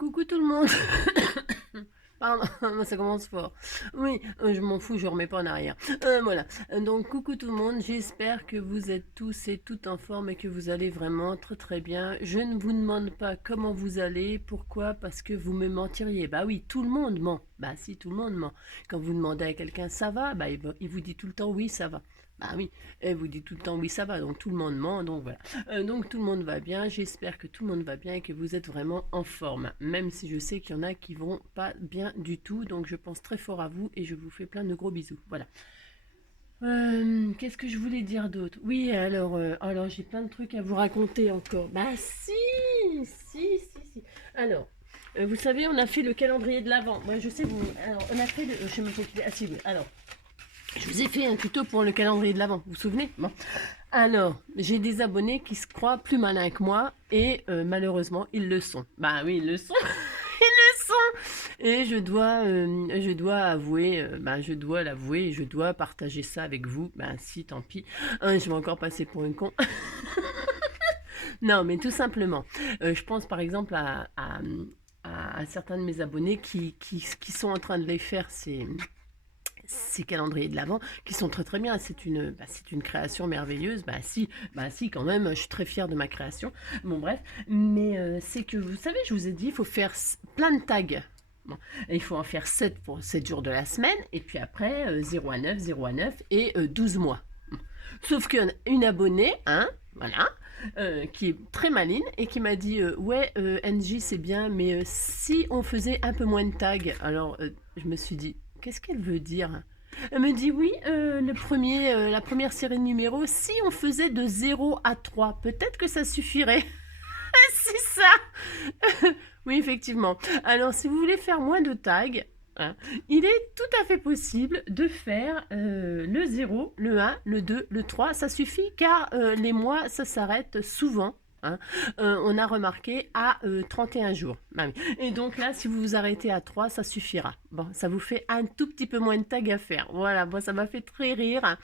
Coucou tout le monde. Pardon, ça commence fort. Oui, je m'en fous, je remets pas en arrière. Voilà. Donc coucou tout le monde, j'espère que vous êtes tous et toutes en forme et que vous allez vraiment très très bien. Je ne vous demande pas comment vous allez, pourquoi? Parce que vous me mentiriez. Bah oui, tout le monde ment. Bah si, tout le monde ment. Quand vous demandez à quelqu'un ça va, bah il vous dit tout le temps oui, ça va. Bah oui, et vous dites tout le temps oui, ça va, donc tout le monde ment, donc voilà. Donc tout le monde va bien, j'espère que tout le monde va bien et que vous êtes vraiment en forme, même si je sais qu'il y en a qui vont pas bien du tout, donc je pense très fort à vous et je vous fais plein de gros bisous. Voilà. Qu'est-ce que je voulais dire d'autre? Oui, alors j'ai plein de trucs à vous raconter encore. Bah si. Alors, vous savez, on a fait le calendrier de l'Avent. Moi, je sais, alors, on a fait le... je me fais... Ah si, oui. Alors, je vous ai fait un tuto pour le calendrier de l'Avent, vous vous souvenez? Bon. Alors, j'ai des abonnés qui se croient plus malins que moi et malheureusement, ils le sont. Bah oui, ils le sont. Ils le sont. Et je dois avouer, je dois l'avouer et je dois partager ça avec vous. Ben si, tant pis. Je vais encore passer pour une con. Non, mais tout simplement. Je pense par exemple à certains de mes abonnés qui sont en train de les faire, ces calendriers de l'Avent qui sont très très bien. C'est une création merveilleuse. Bah si, quand même, je suis très fière de ma création. Bon, bref, mais c'est que vous savez, je vous ai dit, il faut faire plein de tags. Bon. Et il faut en faire 7 pour 7 jours de la semaine, et puis après 0 à 9, 0 à 9 et 12 mois. Sauf qu'une abonnée, hein, voilà, qui est très maline et qui m'a dit ouais, NJ c'est bien, mais si on faisait un peu moins de tags. Alors je me suis dit, qu'est-ce qu'elle veut dire? Elle me dit oui, la première série de numéros, si on faisait de 0 à 3, peut-être que ça suffirait. C'est ça. Oui, effectivement. Alors, si vous voulez faire moins de tags, hein, il est tout à fait possible de faire le 0, le 1, le 2, le 3. Ça suffit car les mois, ça s'arrête souvent. Hein. On a remarqué à 31 jours. Ah oui. Et donc là, si vous vous arrêtez à 3, ça suffira. Bon, ça vous fait un tout petit peu moins de tags à faire. Voilà, bon, ça m'a fait très rire.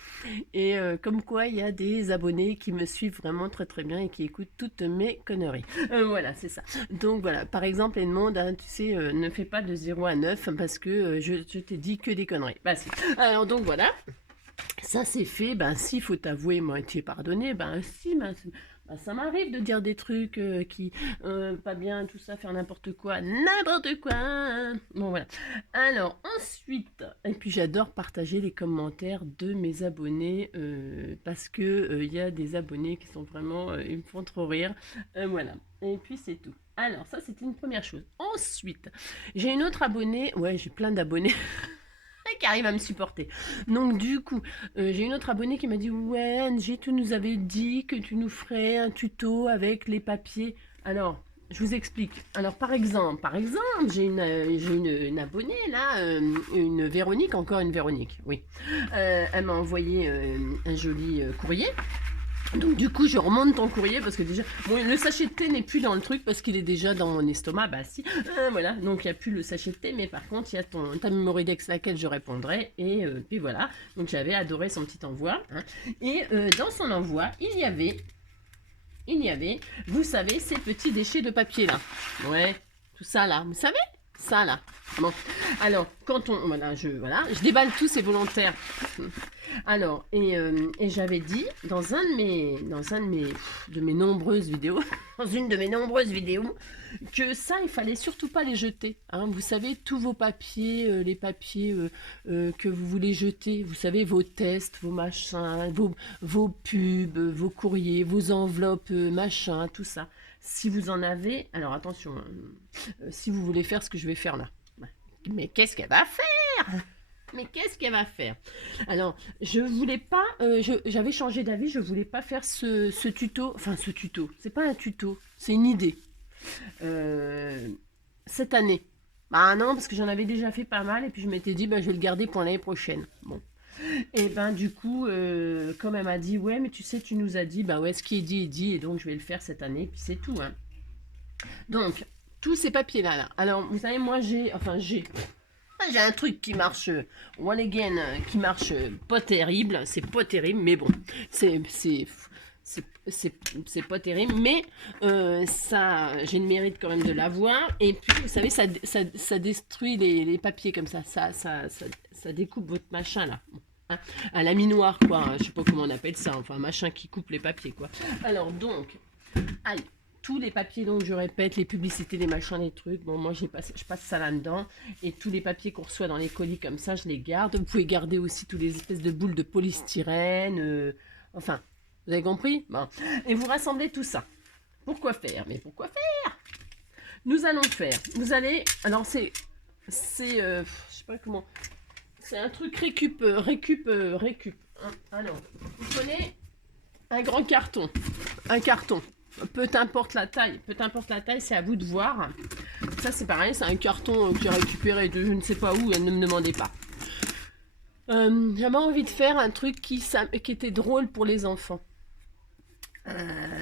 Et comme quoi, il y a des abonnés qui me suivent vraiment très très bien et qui écoutent toutes mes conneries. Voilà, c'est ça. Donc voilà, par exemple, Edmond, hein, tu sais, ne fais pas de 0 à 9 parce que je t'ai dit que des conneries. Bah si. Alors donc voilà. Ça c'est fait, ben si, faut t'avouer, moi tu es pardonné, ben si, ça m'arrive de dire des trucs qui, pas bien, tout ça, faire n'importe quoi, hein. Bon voilà. Alors ensuite, et puis j'adore partager les commentaires de mes abonnés, parce que il y a des abonnés qui sont vraiment, ils me font trop rire, voilà. Et puis c'est tout. Alors ça c'était une première chose. Ensuite, j'ai une autre abonnée, ouais j'ai plein d'abonnés. Qui arrive à me supporter. Donc du coup, j'ai une autre abonnée qui m'a dit ouais Angie, tu nous avais dit que tu nous ferais un tuto avec les papiers. Alors, je vous explique. Alors par exemple, j'ai une abonnée là, une Véronique, encore une Véronique, oui. Elle m'a envoyé un joli courrier. Donc du coup je remonte ton courrier parce que déjà bon, le sachet de thé n'est plus dans le truc parce qu'il est déjà dans mon estomac, bah si, voilà, donc il n'y a plus le sachet de thé, mais par contre il y a ta mémoridex laquelle je répondrai, et puis voilà, donc j'avais adoré son petit envoi, hein. Et dans son envoi il y avait, vous savez, ces petits déchets de papier là, ouais, tout ça là, vous savez, ça là, bon, alors quand je déballe tout, c'est volontaire. Alors, et j'avais dit dans de mes nombreuses vidéos, dans une de mes nombreuses vidéos, que ça, il fallait surtout pas les jeter. Hein. Vous savez, tous vos papiers, les papiers que vous voulez jeter, vous savez, vos tests, vos machins, vos pubs, vos courriers, vos enveloppes, machins, tout ça. Si vous en avez, alors attention, si vous voulez faire ce que je vais faire là. Mais qu'est-ce qu'elle va faire? Mais qu'est-ce qu'elle va faire? Alors, je voulais pas, j'avais changé d'avis, je voulais pas faire ce tuto, enfin ce tuto, c'est pas un tuto, c'est une idée, cette année. Bah non, parce que j'en avais déjà fait pas mal, et puis je m'étais dit, bah, je vais le garder pour l'année prochaine. Bon. Et ben du coup, comme elle m'a dit, ouais, mais tu sais, tu nous as dit, bah ouais, ce qui est dit est dit, et donc je vais le faire cette année, puis c'est tout, hein. Donc, tous ces papiers-là, là. Alors, vous savez, moi j'ai un truc qui marche, One Again, qui marche pas terrible, c'est pas terrible, mais bon, c'est c'est pas terrible, mais ça, j'ai le mérite quand même de l'avoir. Et puis, vous savez, ça détruit les papiers comme ça découpe votre machin là. Hein, un laminoir, quoi. Hein, je sais pas comment on appelle ça. Enfin, un machin qui coupe les papiers, quoi. Alors, donc, allez. Tous les papiers, donc je répète, les publicités, les machins, les trucs, bon moi je passe ça là-dedans, et tous les papiers qu'on reçoit dans les colis comme ça, je les garde. Vous pouvez garder aussi toutes les espèces de boules de polystyrène, enfin, vous avez compris? Bon. Et vous rassemblez tout ça. Pourquoi faire? Mais pourquoi faire? Nous allons faire, vous allez, alors je sais pas comment, c'est un truc récup. Hein. Alors, vous prenez un grand carton, peu importe la taille, c'est à vous de voir. Ça c'est pareil, c'est un carton que j'ai récupéré de je ne sais pas où, ne me demandez pas. J'avais envie de faire un truc qui était drôle pour les enfants.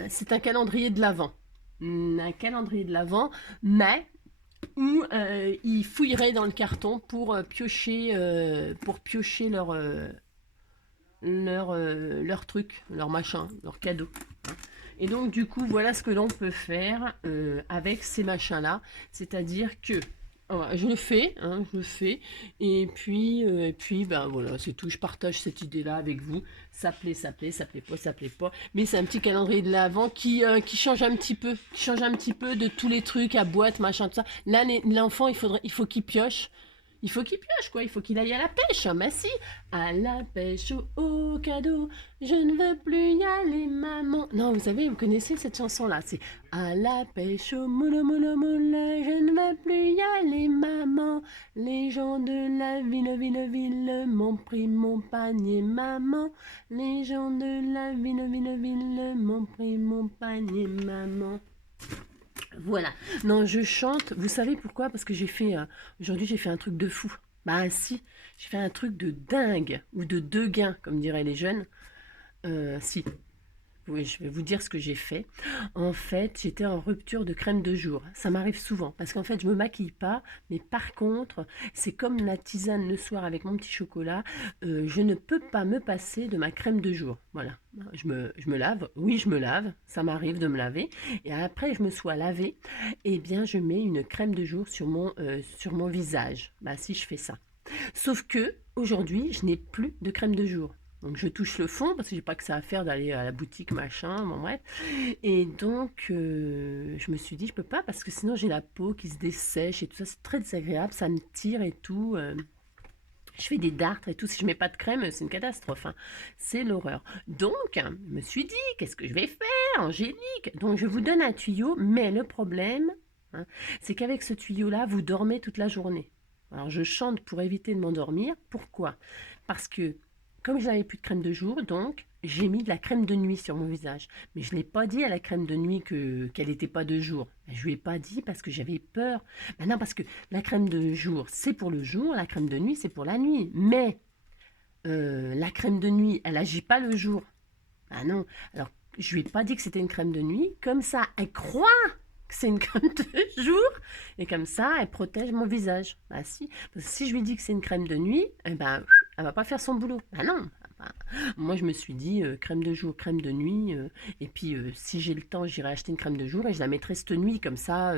C'est un calendrier de l'Avent. Un calendrier de l'Avent, mais où ils fouilleraient dans le carton pour piocher leur truc, leur machin, leur cadeau. Et donc du coup voilà ce que l'on peut faire avec ces machins là, c'est-à-dire que je le fais, et puis ben voilà, c'est tout, je partage cette idée là avec vous. Ça plaît pas, mais c'est un petit calendrier de l'Avent qui change un petit peu, de tous les trucs à boîte, machin, tout ça. Là l'enfant il faut qu'il pioche. Quoi. Il faut qu'il aille à la pêche. Hein. Bah si, à la pêche au cadeau, je ne veux plus y aller, maman. Non, vous savez, vous connaissez cette chanson-là. C'est à la pêche au moule, moule, moule, je ne veux plus y aller, maman. Les gens de la ville m'ont pris mon panier, maman. Les gens de la ville m'ont pris mon panier, maman. Voilà. Non, je chante. Vous savez pourquoi? Parce que aujourd'hui, j'ai fait un truc de fou. Bah si, j'ai fait un truc de dingue, ou de deguin, comme diraient les jeunes. Si. Oui, je vais vous dire ce que j'ai fait. En fait, j'étais en rupture de crème de jour. Ça m'arrive souvent parce qu'en fait, je me maquille pas. Mais par contre, c'est comme la tisane le soir avec mon petit chocolat. Je ne peux pas me passer de ma crème de jour. Voilà. Je me lave. Oui, je me lave. Ça m'arrive de me laver. Et après, je me sois lavée. Eh bien, je mets une crème de jour sur mon visage. Bah, si je fais ça. Sauf que aujourd'hui, je n'ai plus de crème de jour. Donc je touche le fond parce que j'ai pas que ça à faire d'aller à la boutique machin, bon bref. Et donc je me suis dit je peux pas parce que sinon j'ai la peau qui se dessèche et tout ça, c'est très désagréable, ça me tire et tout. Je fais des dartres et tout, si je mets pas de crème, c'est une catastrophe. Hein. C'est l'horreur. Donc je me suis dit qu'est-ce que je vais faire, Angélique? Donc je vous donne un tuyau, mais le problème, hein, c'est qu'avec ce tuyau-là, vous dormez toute la journée. Alors je chante pour éviter de m'endormir. Pourquoi? Parce que comme je n'avais plus de crème de jour, donc j'ai mis de la crème de nuit sur mon visage. Mais je ne l'ai pas dit à la crème de nuit qu'elle n'était pas de jour. Je ne lui ai pas dit parce que j'avais peur. Ben non, parce que la crème de jour, c'est pour le jour, la crème de nuit, c'est pour la nuit. Mais la crème de nuit, elle n'agit pas le jour. Ah non, alors je ne lui ai pas dit que c'était une crème de nuit. Comme ça, elle croit que c'est une crème de jour. Et comme ça, elle protège mon visage. Ah si, parce que si je lui dis que c'est une crème de nuit, eh ben, elle va pas faire son boulot. Ah non. Moi, je me suis dit crème de jour, crème de nuit. Et puis, si j'ai le temps, j'irai acheter une crème de jour et je la mettrai cette nuit. Comme ça,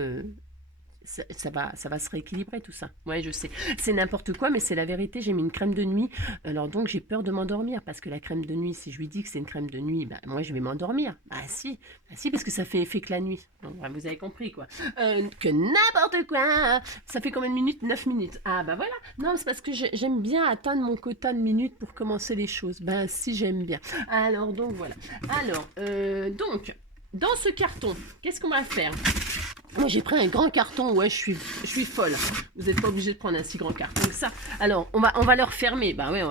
ça va se rééquilibrer tout ça. Ouais, je sais. C'est n'importe quoi, mais c'est la vérité. J'ai mis une crème de nuit. Alors donc, j'ai peur de m'endormir parce que la crème de nuit, si je lui dis que c'est une crème de nuit, bah, moi, je vais m'endormir. Ah si, parce que ça fait effet que la nuit. Donc, vous avez compris, quoi. Que n'importe quoi. Ça fait combien de minutes? 9 minutes. Ah bah voilà. Non, c'est parce que j'aime bien atteindre mon quota de minutes pour commencer les choses. Ben si, j'aime bien. Alors, donc, voilà. Alors, donc, dans ce carton, qu'est-ce qu'on va faire? Moi j'ai pris un grand carton, ouais je suis folle. Vous n'êtes pas obligé de prendre un si grand carton que ça. Alors on va le refermer, bah ouais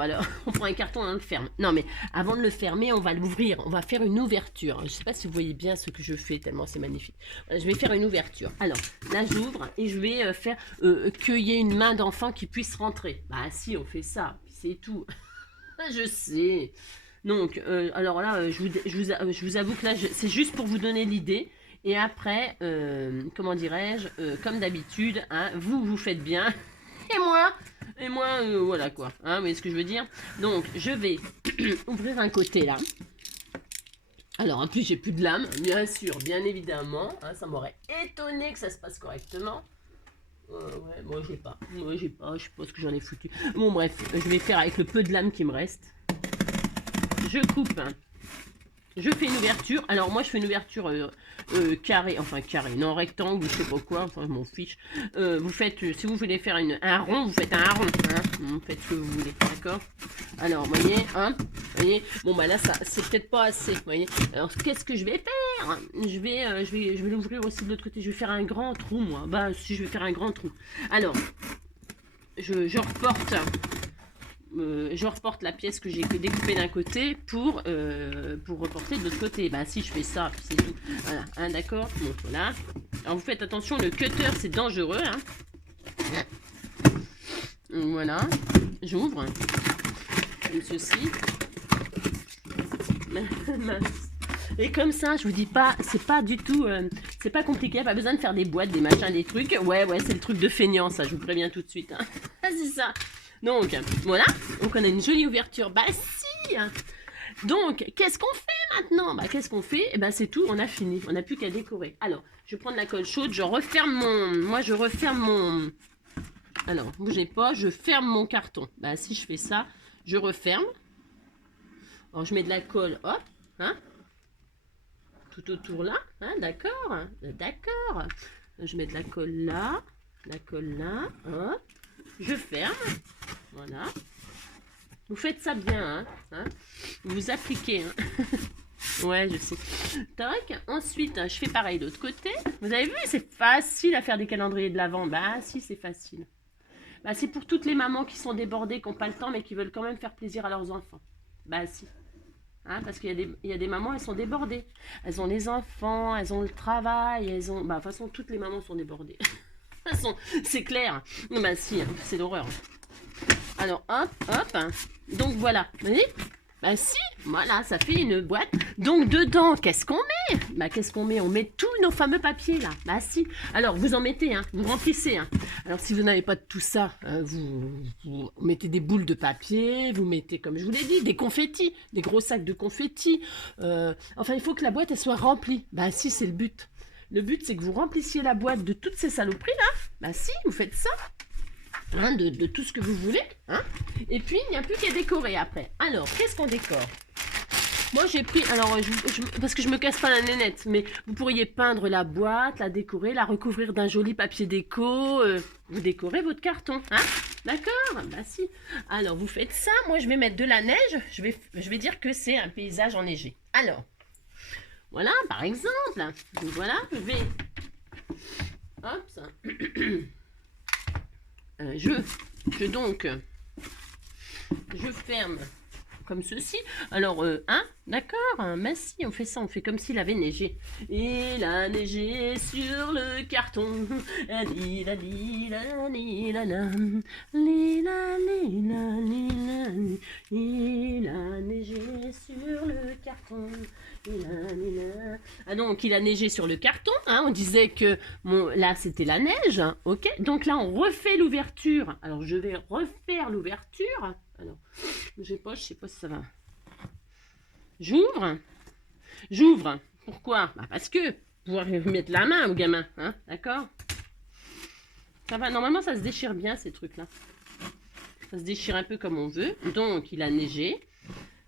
on prend un carton et on le ferme. Non mais avant de le fermer on va l'ouvrir, on va faire une ouverture. Je sais pas si vous voyez bien ce que je fais tellement c'est magnifique. Je vais faire une ouverture. Alors là j'ouvre et je vais faire qu'il y ait une main d'enfant qui puisse rentrer. Bah si on fait ça, c'est tout. Je sais. Donc alors là je vous avoue que là c'est juste pour vous donner l'idée. Et après, comment dirais-je, comme d'habitude, hein, vous faites bien. Et moi, voilà quoi. Hein, vous voyez ce que je veux dire? Donc, je vais ouvrir un côté là. Alors, en plus, j'ai plus de lame, bien sûr, bien évidemment. Hein, ça m'aurait étonné que ça se passe correctement. Ouais, moi, j'ai pas. Moi, j'ai pas. Je sais pas ce que j'en ai foutu. Bon, bref, je vais faire avec le peu de lame qui me reste. Je coupe. Hein. Je fais une ouverture. Alors, moi, je fais une ouverture carré, enfin carré, non rectangle, je sais pas quoi, enfin je m'en fiche. Vous faites, si vous voulez faire un rond, vous faites un rond, hein, vous faites ce que vous voulez, d'accord. Alors, vous voyez, hein, voyez, bon bah là, ça, c'est peut-être pas assez, vous voyez. Alors, qu'est-ce que je vais faire? Je vais l'ouvrir aussi de l'autre côté, je vais faire un grand trou, moi. Bah, si, je vais faire un grand trou. Alors, je reporte la pièce que j'ai découpée d'un côté pour reporter de l'autre côté. Bah si je fais ça, c'est tout. Voilà, hein, d'accord. Bon, voilà. Alors vous faites attention, le cutter c'est dangereux. Hein. Voilà. J'ouvre. Comme ceci. Et comme ça, je vous dis pas, c'est pas du tout, c'est pas compliqué, pas besoin de faire des boîtes, des machins, des trucs. Ouais, c'est le truc de feignant, ça, je vous préviens tout de suite. Hein. C'est ça. Donc, voilà. Donc, on a une jolie ouverture. Bah, si. Donc, qu'est-ce qu'on fait maintenant? Bah, qu'est-ce qu'on fait? Eh ben, c'est tout, on a fini. On n'a plus qu'à décorer. Alors, je vais prendre la colle chaude, je referme je referme mon... Alors, bougez pas, je ferme mon carton. Bah, si je fais ça, je referme. Alors, je mets de la colle, hop, hein, tout autour là, hein, d'accord, d'accord. Je mets de la colle là, hop, je ferme, voilà. Vous faites ça bien, hein, vous appliquez, hein. Ouais, je sais. Tac, ensuite, je fais pareil de l'autre côté. Vous avez vu, c'est facile à faire des calendriers de l'Avent. Bah, si, c'est facile. Bah, c'est pour toutes les mamans qui sont débordées, qui n'ont pas le temps, mais qui veulent quand même faire plaisir à leurs enfants. Bah, si. Hein, parce qu'il y a des mamans, elles sont débordées. Elles ont les enfants, elles ont le travail, elles ont... Bah, de toute façon, toutes les mamans sont débordées. De toute façon, c'est clair. Bah, si, hein, c'est l'horreur. Alors, hop, hop. Donc, voilà. Vous voyez? Bah, si, voilà, ça fait une boîte. Donc, dedans, qu'est-ce qu'on met? Bah, qu'est-ce qu'on met? On met tous nos fameux papiers, là. Bah, si. Alors, vous en mettez, hein. Vous remplissez, hein. Alors, si vous n'avez pas de tout ça, vous mettez des boules de papier, vous mettez, comme je vous l'ai dit, des confettis, des gros sacs de confettis. Enfin, il faut que la boîte, elle soit remplie. Bah, si, c'est le but. Le but, c'est que vous remplissiez la boîte de toutes ces saloperies, là. Bah, si, vous faites ça. Hein, de tout ce que vous voulez. Hein. Et puis, il n'y a plus qu'à décorer après. Alors, qu'est-ce qu'on décore? Moi, j'ai pris... Alors, parce que je me casse pas la nénette, mais vous pourriez peindre la boîte, la décorer, la recouvrir d'un joli papier déco. Vous décorez votre carton. Hein. D'accord? Bah si. Alors, vous faites ça. Moi, je vais mettre de la neige. Je vais dire que c'est un paysage enneigé. Alors, voilà, par exemple. Donc, voilà, je vais... Hop, ça... je ferme comme ceci. Alors, d'accord, mais si, on fait ça, on fait comme s'il avait neigé. Il a neigé sur le carton. Il a neigé sur le carton. Ah donc, il a neigé sur le carton. Hein, on disait que là, c'était la neige. Ok. Donc là, on refait l'ouverture. Alors, je vais refaire l'ouverture. Alors, je sais pas si ça va. J'ouvre. Pourquoi? Bah parce que pouvoir mettre la main au gamin. Hein, d'accord? Ça va. Normalement, ça se déchire bien, ces trucs-là. Ça se déchire un peu comme on veut. Donc, il a neigé.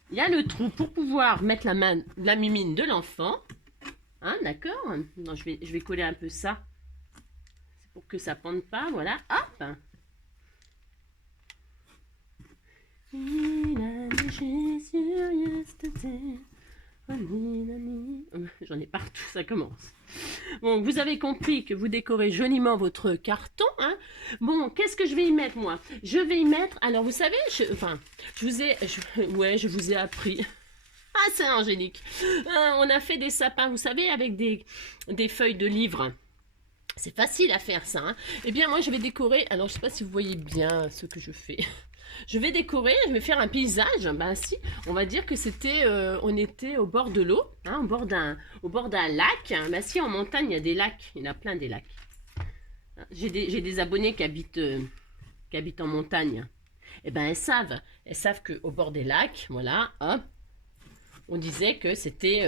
Il y a le trou pour pouvoir mettre la mimine de l'enfant. Hein, d'accord? Non, je vais coller un peu ça. C'est pour que ça pende pas. Voilà. Hop! Il a neigé sur yesterday. J'en ai partout, ça commence. Bon, vous avez compris que vous décorez joliment votre carton. Hein. Bon, qu'est-ce que je vais y mettre, moi? Je vais y mettre... Alors, vous savez, je vous ai appris... Ah, c'est angélique. On a fait des sapins, vous savez, avec des feuilles de livres. C'est facile à faire, ça. Hein. Eh bien, moi, je vais décorer... Alors, je ne sais pas si vous voyez bien ce que je fais. Je vais décorer, je vais faire un paysage. Ben si, on va dire que c'était, on était au bord de l'eau, hein, au bord d'un lac. Ben si, en montagne, il y a des lacs, il y en a plein des lacs. J'ai des abonnés qui habitent en montagne. Et ben elles savent qu'au bord des lacs, voilà, hop, On disait que c'était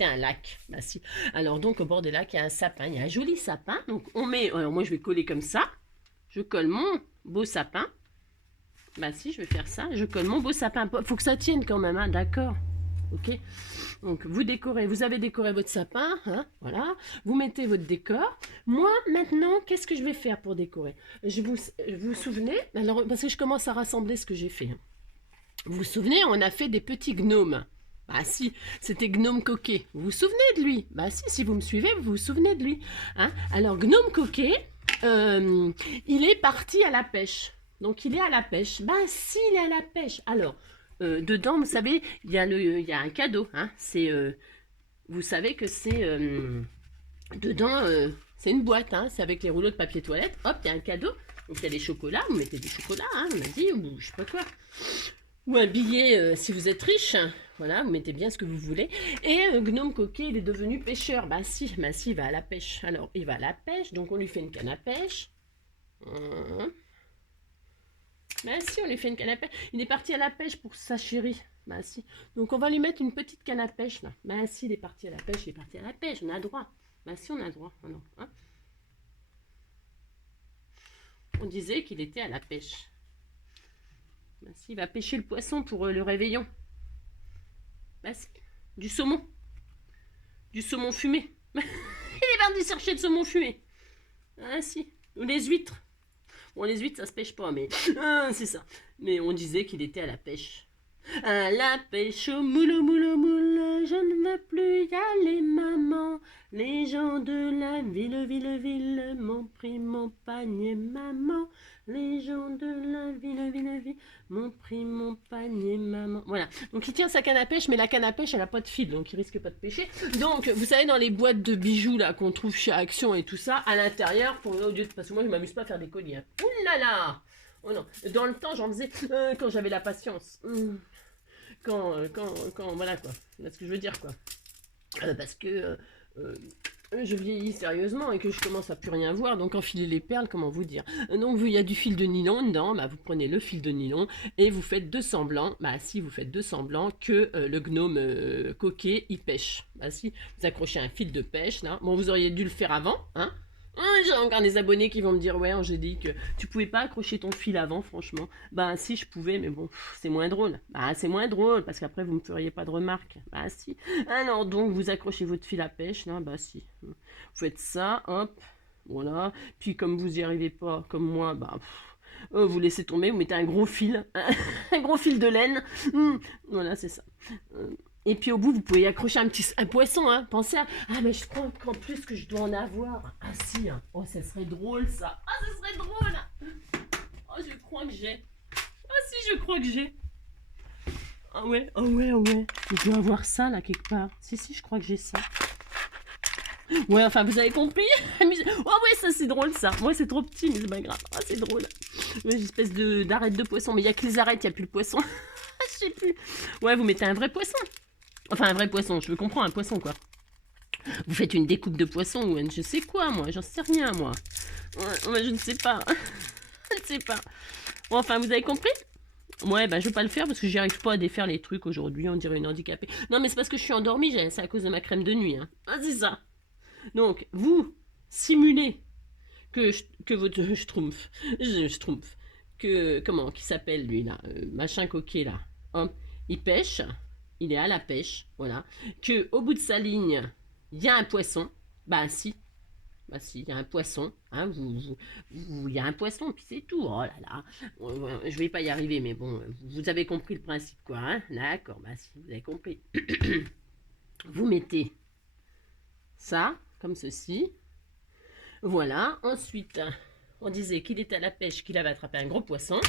un lac. Bah, si. Alors donc au bord du lac, il y a un sapin. Il y a un joli sapin. Donc on met... Alors moi je vais coller comme ça. Je colle mon beau sapin. Bah si, je vais faire ça. Je colle mon beau sapin. Faut que ça tienne quand même, hein, d'accord. Ok. Donc vous décorez, vous avez décoré votre sapin, hein, voilà. Vous mettez votre décor. Moi maintenant, qu'est-ce que je vais faire pour décorer? Vous vous souvenez? Alors parce que je commence à rassembler ce que j'ai fait, hein. Vous vous souvenez, on a fait des petits gnomes. Bah si, c'était Gnome Coquet. Vous vous souvenez de lui? Bah si vous me suivez, vous vous souvenez de lui, hein. Alors Gnome Coquet, il est parti à la pêche. Donc il est à la pêche. Bah si, il est à la pêche. Alors, dedans, vous savez, il y a un cadeau, hein. C'est, vous savez que c'est dedans, c'est une boîte, hein. C'est avec les rouleaux de papier toilette. Hop, il y a un cadeau. Donc il y a des chocolats. Vous mettez du chocolat, hein, on a dit, ou je sais pas quoi. Ou un billet si vous êtes riche. Voilà, vous mettez bien ce que vous voulez. Et Gnome Coquet, il est devenu pêcheur. Bah si, il va à la pêche. Alors, il va à la pêche, donc on lui fait une canne à pêche. Bah si, on lui fait une canne à pêche. Il est parti à la pêche pour sa chérie. Bah si. Donc on va lui mettre une petite canne à pêche là. Bah si, il est parti à la pêche, il est parti à la pêche. On a droit. Bah si, on a droit. Oh non, hein. On disait qu'il était à la pêche. Bah si, il va pêcher le poisson pour le réveillon. Bah si. Du saumon. Du saumon fumé. Il est parti chercher le saumon fumé. Ah si. Ou les huîtres. Bon, les huîtres, ça se pêche pas, mais c'est ça. Mais on disait qu'il était à la pêche. À la pêche au moule, au moule, au moule, je ne veux plus y aller, maman. Les gens de la ville m'ont pris mon panier, maman. Les gens de la ville m'ont pris mon panier, maman. Voilà. Donc il tient sa canne à pêche, mais la canne à pêche, elle n'a pas de fil, donc il risque pas de pêcher. Donc, vous savez, dans les boîtes de bijoux là qu'on trouve chez Action et tout ça, à l'intérieur, parce que moi je m'amuse pas à faire des colliers, hein. Ouh là là. Oh non. Dans le temps, j'en faisais quand j'avais la patience. Voilà quoi. C'est ce que je veux dire quoi. Parce que je vieillis sérieusement et que je commence à plus rien voir, donc enfiler les perles, comment vous dire. Donc il y a du fil de nylon dedans, bah, vous prenez le fil de nylon et vous faites deux semblants, bah si vous faites deux semblants que le gnome coquet il pêche. Bah si, vous accrochez un fil de pêche là, bon vous auriez dû le faire avant, hein. J'ai encore des abonnés qui vont me dire ouais Angélique, tu pouvais pas accrocher ton fil avant franchement. Bah si je pouvais mais bon c'est moins drôle. Bah c'est moins drôle parce qu'après vous me feriez pas de remarques. Bah si. Alors donc vous accrochez votre fil à pêche là, bah si. Vous faites ça, hop, voilà. Puis comme vous y arrivez pas comme moi, bah vous laissez tomber, vous mettez un gros fil, un gros fil de laine. Voilà c'est ça. Et puis au bout, vous pouvez y accrocher un poisson, hein. Pensez à... Ah, mais je crois qu'en plus que je dois en avoir. Ah si, hein. Oh, ça serait drôle, ça. Ah, ça serait drôle. Oh, je crois que j'ai. Ah si, je crois que j'ai. Ah ouais, oh ouais, oh ouais. Je dois avoir ça, là, quelque part. Si, je crois que j'ai ça. Ouais, enfin, vous avez compris. Oh ouais, ça, c'est drôle, ça. Ouais, c'est trop petit, mais c'est pas grave. Ah, c'est drôle. Ouais, une espèce d'arête de poisson. Mais il n'y a que les arêtes, il n'y a plus le poisson. Je sais plus. Ouais, vous mettez un vrai poisson. Enfin, un vrai poisson, je comprends, un poisson, quoi. Vous faites une découpe de poisson ou je sais quoi, moi, j'en sais rien, moi. Ouais, je ne sais pas. Je ne sais pas. Bon, enfin, vous avez compris? Ouais, bah, je vais pas le faire parce que j'y arrive pas à défaire les trucs aujourd'hui, on dirait une handicapée. Non, mais c'est parce que je suis endormie, c'est à cause de ma crème de nuit, hein. Ah, c'est ça. Donc, vous simulez que votre schtroumpf, comment, qui s'appelle, lui, là, machin coquet, là, hein, il pêche. Il est à la pêche, voilà, que au bout de sa ligne, il y a un poisson, bah si, il y a un poisson, hein, il y a un poisson, puis c'est tout, oh là là, je vais pas y arriver, mais bon, vous avez compris le principe, quoi, hein, d'accord, bah si, vous avez compris. Vous mettez ça, comme ceci, voilà, ensuite, on disait qu'il était à la pêche, qu'il avait attrapé un gros poisson,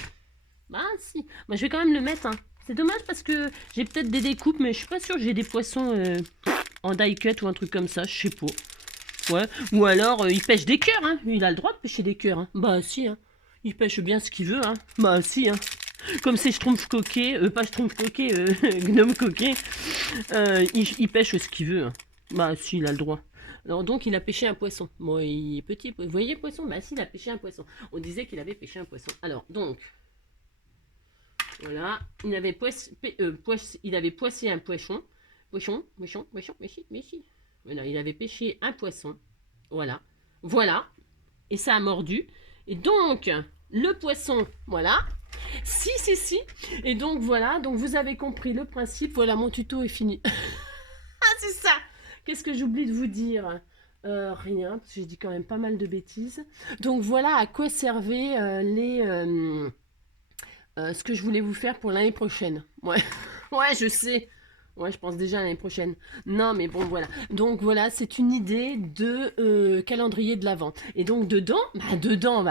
bah si, moi je vais quand même le mettre, hein. C'est dommage parce que j'ai peut-être des découpes, mais je suis pas sûre que j'ai des poissons en die cut ou un truc comme ça, je sais pas. Ouais. Ou alors il pêche des cœurs, hein. Il a le droit de pêcher des cœurs, hein. Bah si, hein. Il pêche bien ce qu'il veut, hein. Bah si, hein. Comme c'est schtroumpf coquet, pas schtroumpf coquet, gnome coquet, il pêche ce qu'il veut, hein. Bah si, il a le droit. Alors donc il a pêché un poisson. Bon, il est petit, vous voyez poisson? Bah si, il a pêché un poisson. On disait qu'il avait pêché un poisson. Alors donc... Voilà, il avait poissé un poisson Poisson, mais si. Voilà, il avait pêché un poisson. Voilà. Voilà. Et ça a mordu. Et donc, le poisson, voilà. Si. Et donc, voilà. Donc, vous avez compris le principe. Voilà, mon tuto est fini. Ah, c'est ça. Qu'est-ce que j'oublie de vous dire? Rien, parce que j'ai dit quand même pas mal de bêtises. Donc, voilà à quoi servaient ce que je voulais vous faire pour l'année prochaine. Ouais, ouais, je sais. Ouais, je pense déjà à l'année prochaine. Non, mais bon, voilà. Donc voilà, c'est une idée de calendrier de l'Avent. Et donc dedans,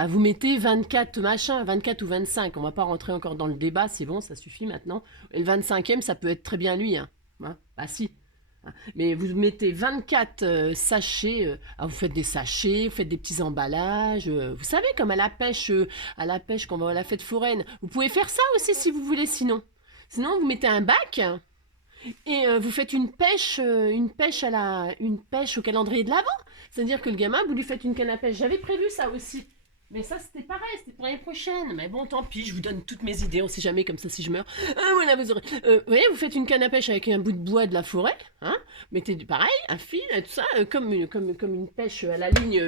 vous mettez 24 machins, 24 ou 25. On va pas rentrer encore dans le débat, c'est bon, ça suffit maintenant. Et le 25e, ça peut être très bien lui. Hein. Bah si. Mais vous mettez 24 sachets, vous faites des sachets, vous faites des petits emballages, vous savez, comme à la pêche quand on va à la fête foraine. Vous pouvez faire ça aussi si vous voulez, sinon. Sinon, vous mettez un bac et vous faites une pêche au calendrier de l'Avent. C'est-à-dire que le gamin, vous lui faites une canne à pêche. J'avais prévu ça aussi. Mais ça, c'était pareil, c'était pour l'année prochaine. Mais bon, tant pis, je vous donne toutes mes idées, on sait jamais, comme ça, si je meurs. Voilà, vous aurez. Vous voyez, vous faites une canne à pêche avec un bout de bois de la forêt, hein. Mettez du pareil, un fil, tout ça, comme une pêche à la ligne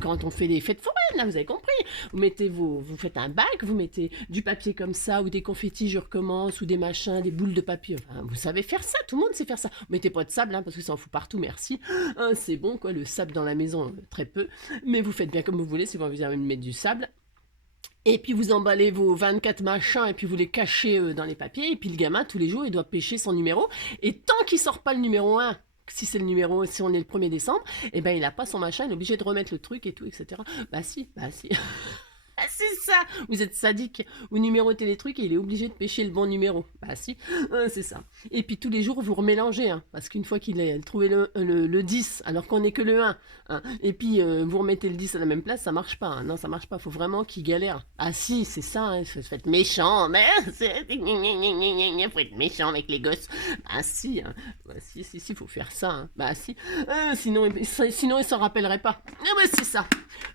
quand on fait les fêtes foraines, là, vous avez compris. Vous faites un bac, vous mettez du papier comme ça, ou des confettis, je recommence, ou des machins, des boules de papier. Enfin, vous savez faire ça, tout le monde sait faire ça. Mettez pas de sable, hein, parce que ça en fout partout, merci. C'est bon, quoi, le sable dans la maison, très peu. Mais vous faites bien comme vous voulez, si vous avez mettre du sable. Et puis vous emballez vos 24 machins et puis vous les cachez dans les papiers. Et puis le gamin, tous les jours, il doit pêcher son numéro. Et tant qu'il sort pas le numéro 1, si c'est le numéro, si on est le 1er décembre, et ben il a pas son machin, il est obligé de remettre le truc et tout, etc. Bah si. Ah, c'est ça. Vous êtes sadique. Vous numérotez les trucs et il est obligé de pêcher le bon numéro. Bah si, c'est ça. Et puis tous les jours, vous remélangez. Parce qu'une fois qu'il a trouvé le 10, alors qu'on n'est que le 1, et puis vous remettez le 10 à la même place, ça marche pas. Non, ça marche pas. Faut vraiment qu'il galère. Ah si, c'est ça. Faut être méchant. Mais faut être méchant avec les gosses. Ah si. Bah si, faut faire ça. Bah si. Sinon, il s'en rappellerait pas. Ah bah c'est ça.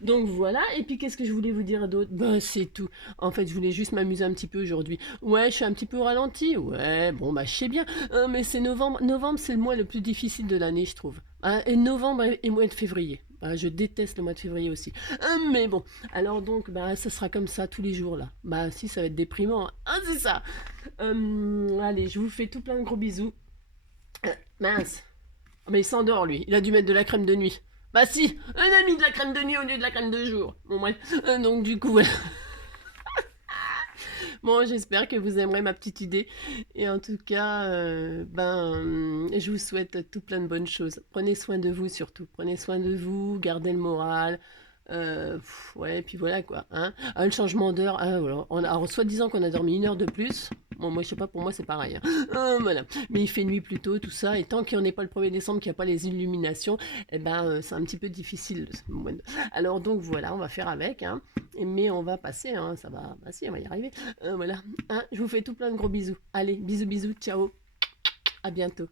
Donc voilà, et puis qu'est-ce que je voulais vous dire d'autre? Bah c'est tout. En fait, je voulais juste m'amuser un petit peu aujourd'hui. Ouais, je suis un petit peu au ralenti. Ouais, bon bah je sais bien. Mais c'est novembre. Novembre, c'est le mois le plus difficile de l'année, je trouve. Et novembre et mois de février. Je déteste le mois de février aussi. Mais bon, alors donc, ça sera comme ça tous les jours là. Bah si, ça va être déprimant. C'est ça. Allez, je vous fais tout plein de gros bisous. Mince. Mais il s'endort lui. Il a dû mettre de la crème de nuit. Bah si, un ami de la crème de nuit au lieu de la crème de jour. Bon bref, donc du coup voilà. Bon, j'espère que vous aimerez ma petite idée. Et en tout cas, je vous souhaite tout plein de bonnes choses. Prenez soin de vous surtout. Prenez soin de vous, gardez le moral. Ouais, et puis voilà quoi. Le changement d'heure. Voilà. Alors, soi-disant qu'on a dormi 1 heure de plus. Bon, moi, je sais pas, pour moi, c'est pareil. Voilà. Mais il fait nuit plus tôt, tout ça. Et tant qu'on n'est pas le 1er décembre, qu'il n'y a pas les illuminations, c'est un petit peu difficile. Alors, donc, voilà, on va faire avec. Mais on va passer. Ça va. Bah, si, on va y arriver. Voilà. Je vous fais tout plein de gros bisous. Allez, bisous, ciao. À bientôt.